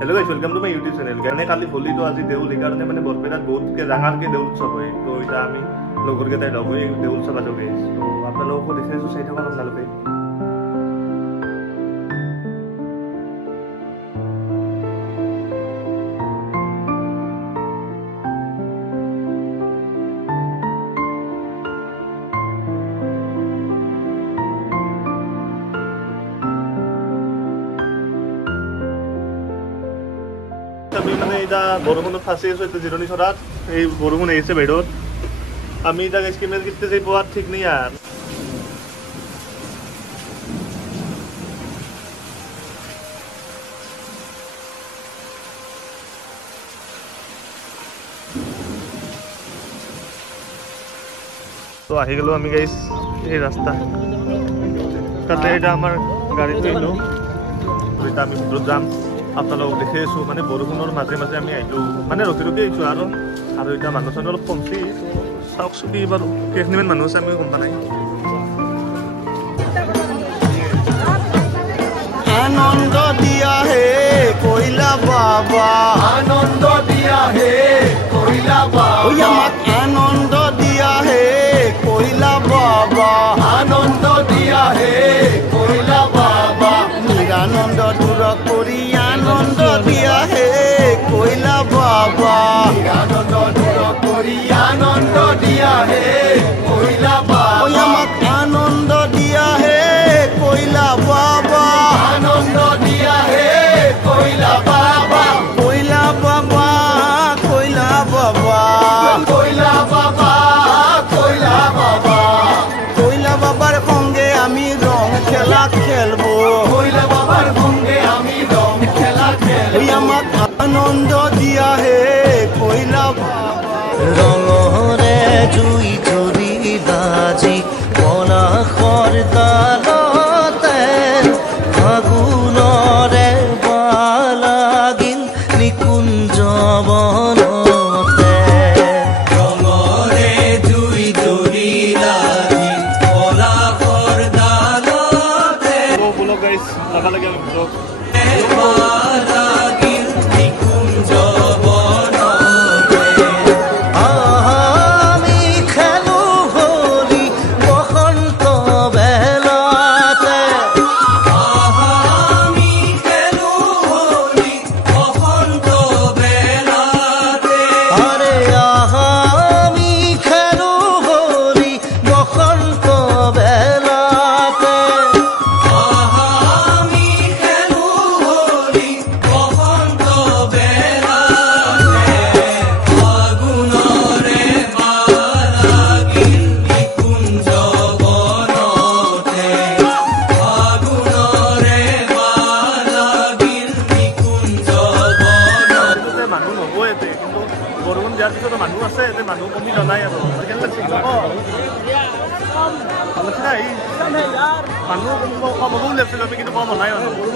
hello guys welcome to my YouTube channel गाने काली होली तो आज देउल इकारने माने बरपेटात बहुत के डांगार के देउल उत्सव হয় তো এটা আমি লগৰ কেইটাই লগ হৈ দেউল চাবা যাব গাইস তো আপোনালোকক দেখিছো চাই থাকক আপোনালোকে আমি মানে এটা বৰষুণত ফাঁচি আছো এটা জিৰণি চৰাত এই বৰষুণ আহিছে বাইৰত আমি এটা স্কিমেল কিতে যাই পোৱাৰ ঠিক নাই আৰ তো আহি গেলো আমি গাইস এই ৰাস্তা তাতে এটা আমাৰ গাড়িতে এলো এটা আমি ভিতৰত যাম আপোনালোক দেখি আছো মানে বৰষুণৰ মাজে মাজে আমি আহিলো মানে ৰখি ৰখি আহিছো আৰু এটা মানুহ চানুহ অলপ কমছি চাওকচোন কি বাৰু কেইখনিমান মানুহ আছে আমি গম পোৱা নাই আনন্দ দিয়া হে কইলা বাবা আনন্দ দিয়া হে কইলা বাবা ওই আমাক আনন্দ দিয়া হে কইলা বাবা আনন্দ দিয়া হে কইলা বাবা নিরানন্দ দূর করি আনন্দ দিয়া হে কইলা বাবা নিরানন্দ দূর করি আনন্দ দিয়া হে কইলা বাবা ওই আমাক আনন্দ দিয়া হে কইলা বাবা আনন্দ দিয়া হে কইলা বাবা কইলা বাবা কইলা বাবা কইলা বাবা কইলা বাবা কইলা বাবার সঙ্গে আমি রং খেলা খেলবো কইলা বাবার সঙ্গে আমি রং খেলা খেলবো আমাক আনন্দ দিয়া হে কইলা বাবা রঙরে জুই ধরি বাজি কলা খরতালতে ফাগুনরে বালাগিন নিকুঞ্জ বনতে রঙরে জুই ধরি বাজি কলা খরতালতে বলো গাইস লাগা লাগে ব্লগ বালাগিন নিকুঞ্জ মানুহ আছে মানুহ কমি জনাই আৰু মানুহ কম হ'ব লাগিছিল আমি কিন্তু কম নাই মানুহ বহুত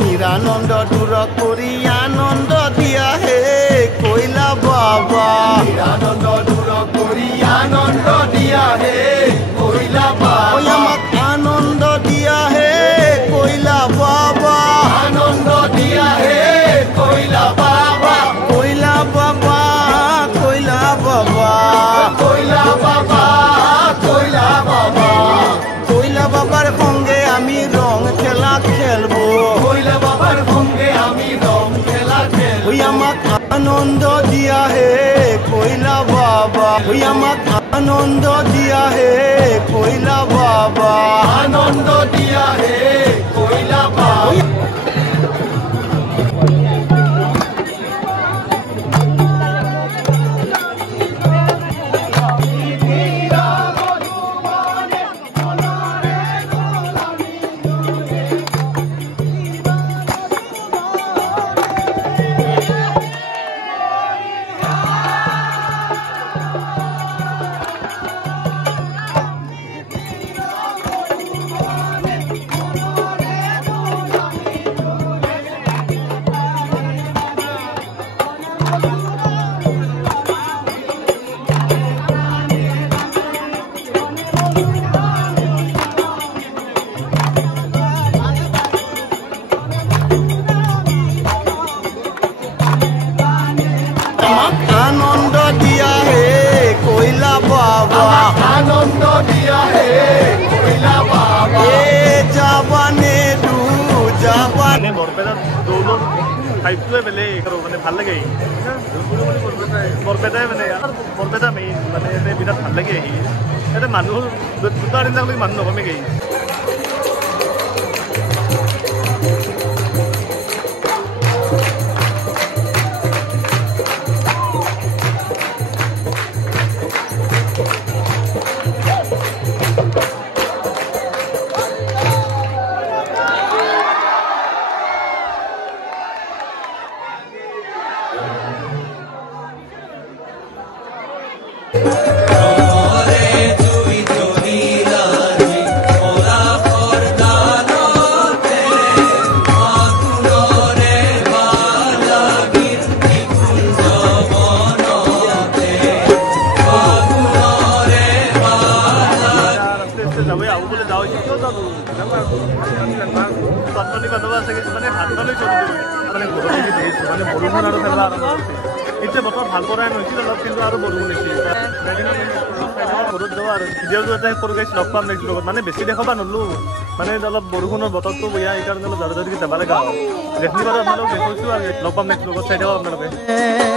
নিরানন্দ দূর করি আনন্দ দিয়া হে কইলা বাবা নিরানন্দ দূর করি আনন্দ দিয়া হে কইলা বাবা আমাক আনন্দ দিয়া হে কইলা বাবা আনন্দ দিয়া হে কইলা বাবা কইলা বাবা কইলা বাবা কইলা বাবা কইলা বাবা কইলা বাবার সঙ্গে আমি রং খেলা খেলবো কইলা বাবার সঙ্গে আমি রং খেলা খেলবো আমাক আনন্দ দিয়া হে কইলা বাবা আমাক আনন্দ দিয়া হে কইলা বাবা আনন্দ দিয়া হে কইলা বাবা ভাইবটোৱে বেলেগ আৰু মানে ভাল লাগে বৰপেটাই মানে বৰপেটা মেইন মানে বিৰাট ভাল লাগে আহি ইয়াতে মানুহ দুটা দিনলৈকে মানুহ নকমে গৈ এতিয়া বতৰ ভাল কৰাই নহৈছিল অলপ কিন্তু আৰু বৰষুণ হৈছিল ঘৰত যোৱা আৰু ভিডিঅ' এটা সৰু গাইছ লগ পাম নেক্সট লগত মানে বেছি দেখাব নলো মানে অলপ বৰষুণৰ বতৰটো বেয়া সেইকাৰণে অলপ জৰা জৰিকৈ যাব লগা হয় দেখি বাৰু আপোনালোক দেখুৱাইছোঁ আৰু লগ পাম নেক্সট লগত চাই থাকক আপোনালোকে